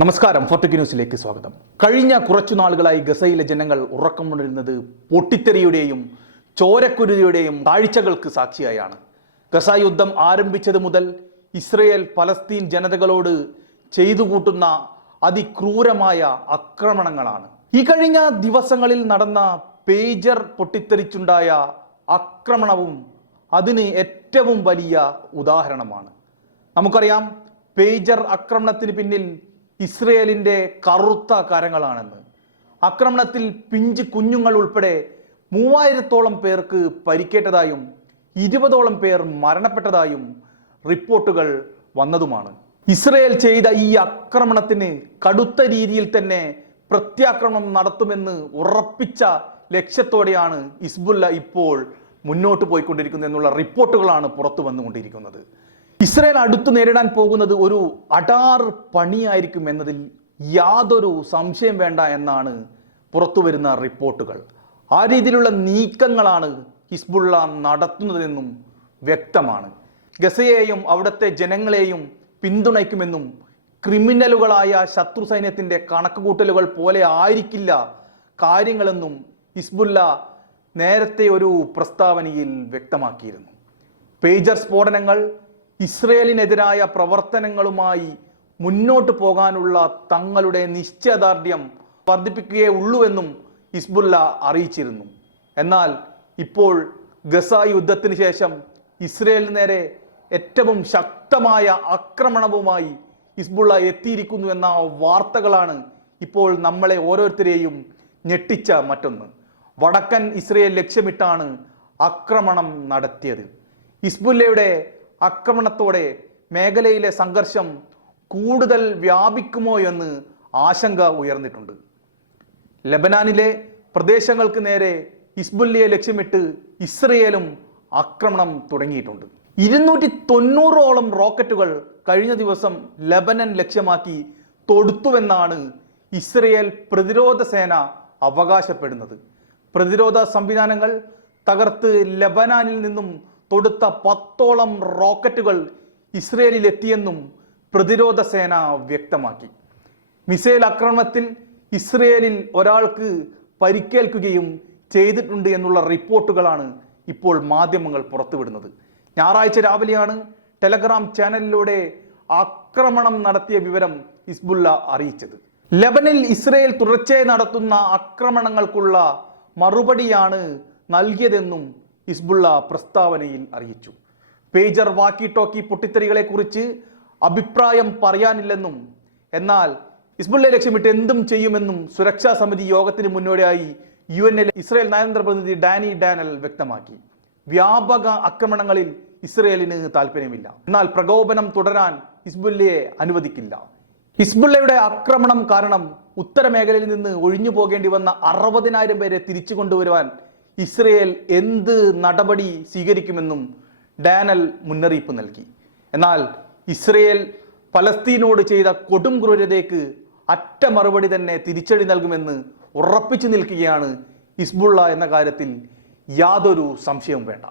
നമസ്കാരം. ഫോർട്ടിക് ന്യൂസിലേക്ക് സ്വാഗതം. കഴിഞ്ഞ കുറച്ചു നാളുകളായി ഗസയിലെ ജനങ്ങൾ ഉറക്കമുണരുന്നത് പൊട്ടിത്തെറിയുടെയും ചോരക്കുരുതിയുടെയും കാഴ്ചകൾക്ക് സാക്ഷിയായാണ്. ഗസ യുദ്ധം ആരംഭിച്ചത് മുതൽ ഇസ്രയേൽ പലസ്തീൻ ജനതകളോട് ചെയ്തു കൂട്ടുന്ന അതിക്രൂരമായ ആക്രമണങ്ങളാണ്. ഈ കഴിഞ്ഞ ദിവസങ്ങളിൽ നടന്ന പേജർ പൊട്ടിത്തെറിച്ചുണ്ടായ ആക്രമണവും അതിന് ഏറ്റവും വലിയ ഉദാഹരണമാണ്. നമുക്കറിയാം, പേജർ ആക്രമണത്തിന് പിന്നിൽ ഇസ്രയേലിൻ്റെ കറുത്ത കരങ്ങളാണെന്ന്. ആക്രമണത്തിൽ പിഞ്ച് കുഞ്ഞുങ്ങൾ ഉൾപ്പെടെ 3000-ഓളം പേർക്ക് പരിക്കേറ്റതായും 20ഓളം പേർ മരണപ്പെട്ടതായും റിപ്പോർട്ടുകൾ വന്നതുമാണ്. ഇസ്രയേൽ ചെയ്ത ഈ ആക്രമണത്തിന് കടുത്ത രീതിയിൽ തന്നെ പ്രത്യാക്രമണം നടത്തുമെന്ന് ഉറപ്പിച്ച ലക്ഷ്യത്തോടെയാണ് ഹിസ്ബുല്ല ഇപ്പോൾ മുന്നോട്ട് പോയിക്കൊണ്ടിരിക്കുന്നത് എന്നുള്ള റിപ്പോർട്ടുകളാണ് പുറത്തു വന്നുകൊണ്ടിരിക്കുന്നത്. ഇസ്രയേൽ അടുത്തു നേരിടാൻ പോകുന്നത് ഒരു അടാറ് പണിയായിരിക്കും എന്നതിൽ യാതൊരു സംശയം വേണ്ട എന്നാണ് പുറത്തു വരുന്ന റിപ്പോർട്ടുകൾ. ആ രീതിയിലുള്ള നീക്കങ്ങളാണ് ഹിസ്ബുള്ള നടത്തുന്നതെന്നും വ്യക്തമാണ്. ഗസയെയും അവിടുത്തെ ജനങ്ങളെയും പിന്തുണയ്ക്കുമെന്നും ക്രിമിനലുകളായ ശത്രു സൈന്യത്തിൻ്റെ കണക്കുകൂട്ടലുകൾ പോലെ ആയിരിക്കില്ല കാര്യങ്ങളെന്നും ഹിസ്ബുല്ല നേരത്തെ ഒരു പ്രസ്താവനയിൽ വ്യക്തമാക്കിയിരുന്നു. പേജർ സ്ഫോടനങ്ങൾ ഇസ്രയേലിനെതിരായ പ്രവർത്തനങ്ങളുമായി മുന്നോട്ട് പോകാനുള്ള തങ്ങളുടെ നിശ്ചയദാർഢ്യം വർദ്ധിപ്പിക്കുകയേ ഉള്ളൂവെന്നും ഹിസ്ബുല്ല അറിയിച്ചിരുന്നു. എന്നാൽ ഇപ്പോൾ ഗസ യുദ്ധത്തിന് ശേഷം ഇസ്രയേലിന് നേരെ ഏറ്റവും ശക്തമായ ആക്രമണവുമായി ഹിസ്ബുള്ള എത്തിയിരിക്കുന്നു എന്ന വാർത്തകളാണ് ഇപ്പോൾ നമ്മളെ ഓരോരുത്തരെയും ഞെട്ടിച്ച മറ്റൊന്ന്. വടക്കൻ ഇസ്രയേൽ ലക്ഷ്യമിട്ടാണ് ആക്രമണം നടത്തിയത്. ഹിസ്ബുല്ലയുടെ ആക്രമണത്തോടെ മേഖലയിലെ സംഘർഷം കൂടുതൽ വ്യാപിക്കുമോ എന്ന് ആശങ്ക ഉയർന്നിട്ടുണ്ട്. ലെബനാനിലെ പ്രദേശങ്ങൾക്ക് നേരെ ഹിസ്ബുല്ലയെ ലക്ഷ്യമിട്ട് ഇസ്രയേലും ആക്രമണം തുടങ്ങിയിട്ടുണ്ട്. 290ഓളം റോക്കറ്റുകൾ കഴിഞ്ഞ ദിവസം ലെബനൻ ലക്ഷ്യമാക്കി തൊടുത്തുവെന്നാണ് ഇസ്രയേൽ പ്രതിരോധ സേന അവകാശപ്പെടുന്നത്. പ്രതിരോധ സംവിധാനങ്ങൾ തകർത്ത് ലെബനാനിൽ നിന്നും തൊടുത്ത 10ഓളം റോക്കറ്റുകൾ ഇസ്രയേലിൽ എത്തിയെന്നും പ്രതിരോധ സേന വ്യക്തമാക്കി. മിസൈൽ ആക്രമണത്തിൽ ഇസ്രയേലിൽ ഒരാൾക്ക് പരിക്കേൽക്കുകയും ചെയ്തിട്ടുണ്ട് എന്നുള്ള റിപ്പോർട്ടുകളാണ് ഇപ്പോൾ മാധ്യമങ്ങൾ പുറത്തുവിടുന്നത്. ഞായറാഴ്ച രാവിലെയാണ് ടെലഗ്രാം ചാനലിലൂടെ ആക്രമണം നടത്തിയ വിവരം ഹിസ്ബുല്ല അറിയിച്ചത്. ലെബനിൽ ഇസ്രയേൽ തുടർച്ചയായി നടത്തുന്ന ആക്രമണങ്ങൾക്കുള്ള മറുപടിയാണ് നൽകിയതെന്നും ഹിസ്ബുള്ള പ്രസ്താവനയിൽ അറിയിച്ചു. പേജർ വാക്കി ടോക്കി പൊട്ടിത്തെറികളെ കുറിച്ച് അഭിപ്രായം പറയാനില്ലെന്നും എന്നാൽ ഹിസ്ബുള്ളയെ ലക്ഷ്യമിട്ട് എന്തും ചെയ്യുമെന്നും സുരക്ഷാ സമിതി യോഗത്തിന് മുന്നോടിയായി UN ഇസ്രയേൽ നയതന്ത്ര പ്രതിനിധി ഡാനി ഡാനൽ വ്യക്തമാക്കി. വ്യാപക ആക്രമണങ്ങളിൽ ഇസ്രയേലിന് താല്പര്യമില്ല, എന്നാൽ പ്രകോപനം തുടരാൻ ഹിസ്ബുല്ലയെ അനുവദിക്കില്ല. ഹിസ്ബുള്ളയുടെ ആക്രമണം കാരണം ഉത്തരമേഖലയിൽ നിന്ന് ഒഴിഞ്ഞു പോകേണ്ടി വന്ന 60,000 പേരെ തിരിച്ചു കൊണ്ടുവരുവാൻ ഇസ്രയേൽ എന്ത് നടപടി സ്വീകരിക്കുമെന്നും ഡാനൽ മുന്നറിയിപ്പ് നൽകി. എന്നാൽ ഇസ്രയേൽ പലസ്തീനോട് ചെയ്ത കൊടും ക്രൂരതയ്ക്ക് അറ്റ മറുപടി തന്നെ തിരിച്ചടി നൽകുമെന്ന് ഉറപ്പിച്ചു നിൽക്കുകയാണ് ഹിസ്ബുള്ള എന്ന കാര്യത്തിൽ യാതൊരു സംശയവും വേണ്ട.